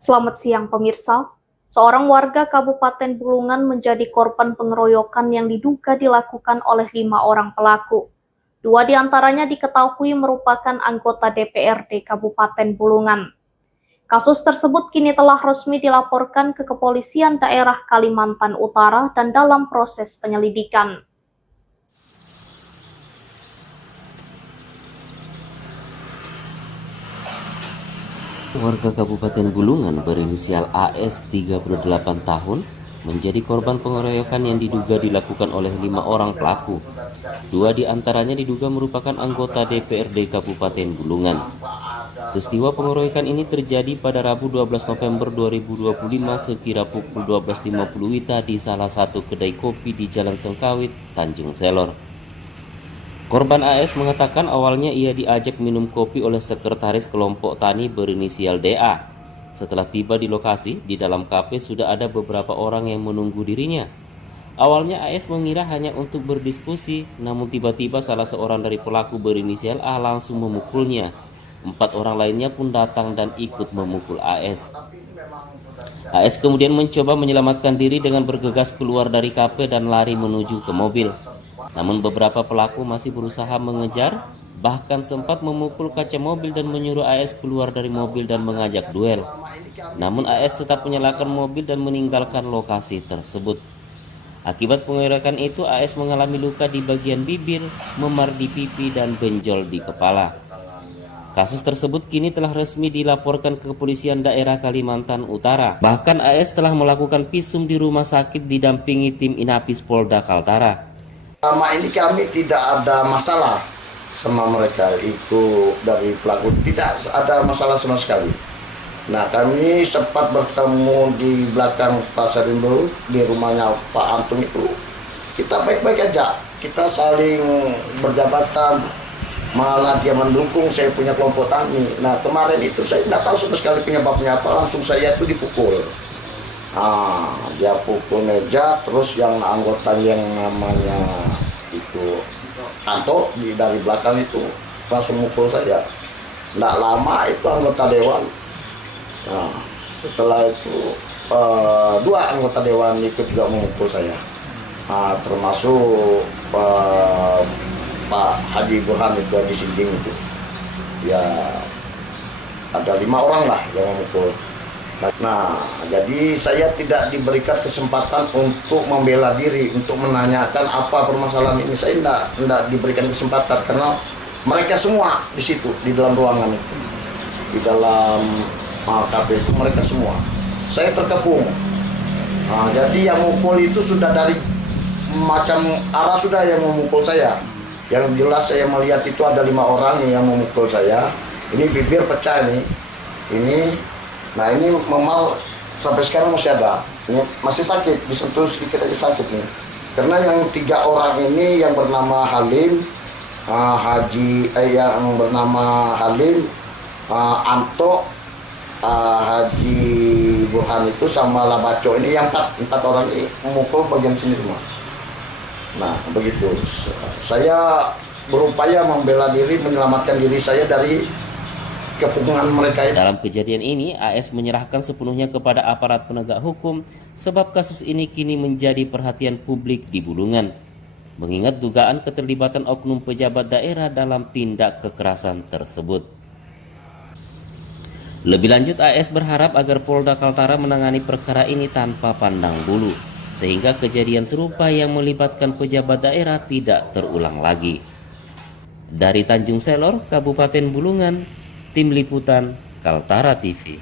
Selamat siang pemirsa. Seorang warga Kabupaten Bulungan menjadi korban pengeroyokan yang diduga dilakukan oleh 5 orang pelaku. 2 diantaranya diketahui merupakan anggota DPRD Kabupaten Bulungan. Kasus tersebut kini telah resmi dilaporkan ke Kepolisian Daerah Kalimantan Utara dan dalam proses penyelidikan. Warga Kabupaten Bulungan berinisial AS 38 tahun menjadi korban pengeroyokan yang diduga dilakukan oleh 5 orang pelaku. 2 diantaranya diduga merupakan anggota DPRD Kabupaten Bulungan. Peristiwa pengeroyokan ini terjadi pada Rabu 12 November 2025 sekira pukul 12.50 WITA di salah satu kedai kopi di Jalan Sengkawit, Tanjung Selor. Korban AS mengatakan awalnya ia diajak minum kopi oleh sekretaris kelompok tani berinisial DA. Setelah tiba di lokasi, di dalam kafe sudah ada beberapa orang yang menunggu dirinya. Awalnya AS mengira hanya untuk berdiskusi, namun tiba-tiba salah seorang dari pelaku berinisial A langsung memukulnya. 4 orang lainnya pun datang dan ikut memukul AS. AS kemudian mencoba menyelamatkan diri dengan bergegas keluar dari kafe dan lari menuju ke mobil. Namun beberapa pelaku masih berusaha mengejar, bahkan sempat memukul kaca mobil dan menyuruh AS keluar dari mobil dan mengajak duel. Namun AS tetap menyalakan mobil dan meninggalkan lokasi tersebut. Akibat pengeroyokan itu AS mengalami luka di bagian bibir, memar di pipi dan benjol di kepala. Kasus tersebut kini telah resmi dilaporkan ke Kepolisian Daerah Kalimantan Utara. Bahkan AS telah melakukan visum di rumah sakit didampingi tim Inapis Polda Kaltara. Selama ini kami tidak ada masalah sama mereka, itu dari pelaku tidak ada masalah sama sekali. Nah, kami sempat bertemu di belakang Pasar Indo di rumahnya Pak Antung itu. Kita baik-baik aja, kita saling berjabatan, malah dia mendukung saya punya kelompok tani. Nah, kemarin itu saya tidak tahu sama sekali penyebabnya apa, langsung saya itu dipukul. Nah, dia pukul meja, terus yang anggota yang namanya itu Anto dari belakang itu langsung mukul saya. Tidak lama itu anggota dewan. Nah, setelah itu 2 anggota dewan ikut juga memukul saya. Nah, termasuk Pak Haji Burhan itu di Sinding itu. Ya ada 5 orang lah yang memukul. Nah, jadi saya tidak diberikan kesempatan untuk membela diri, untuk menanyakan apa permasalahan ini. Saya tidak diberikan kesempatan karena mereka semua di situ, di dalam ruangan itu, di dalam kafe itu mereka semua. Saya terkepung. Nah, jadi yang mukul itu sudah dari macam arah sudah yang memukul saya. Yang jelas saya melihat itu ada 5 orang yang memukul saya. Ini bibir pecah nih. Nah ini memar sampai sekarang masih ada, ini masih sakit, disentuh sedikit aja sakit nih. Karena yang 3 orang ini yang bernama Halim, yang bernama Halim, Anto, Haji Burhan itu sama Labaco ini yang 4 orang ini memukul bagian sini semua. Nah begitu, saya berupaya membela diri, menyelamatkan diri saya dari kepungan mereka. Dalam kejadian ini, AS menyerahkan sepenuhnya kepada aparat penegak hukum sebab kasus ini kini menjadi perhatian publik di Bulungan. Mengingat dugaan keterlibatan oknum pejabat daerah dalam tindak kekerasan tersebut. Lebih lanjut, AS berharap agar Polda Kaltara menangani perkara ini tanpa pandang bulu, sehingga kejadian serupa yang melibatkan pejabat daerah tidak terulang lagi. Dari Tanjung Selor, Kabupaten Bulungan, Tim Liputan Kaltara TV.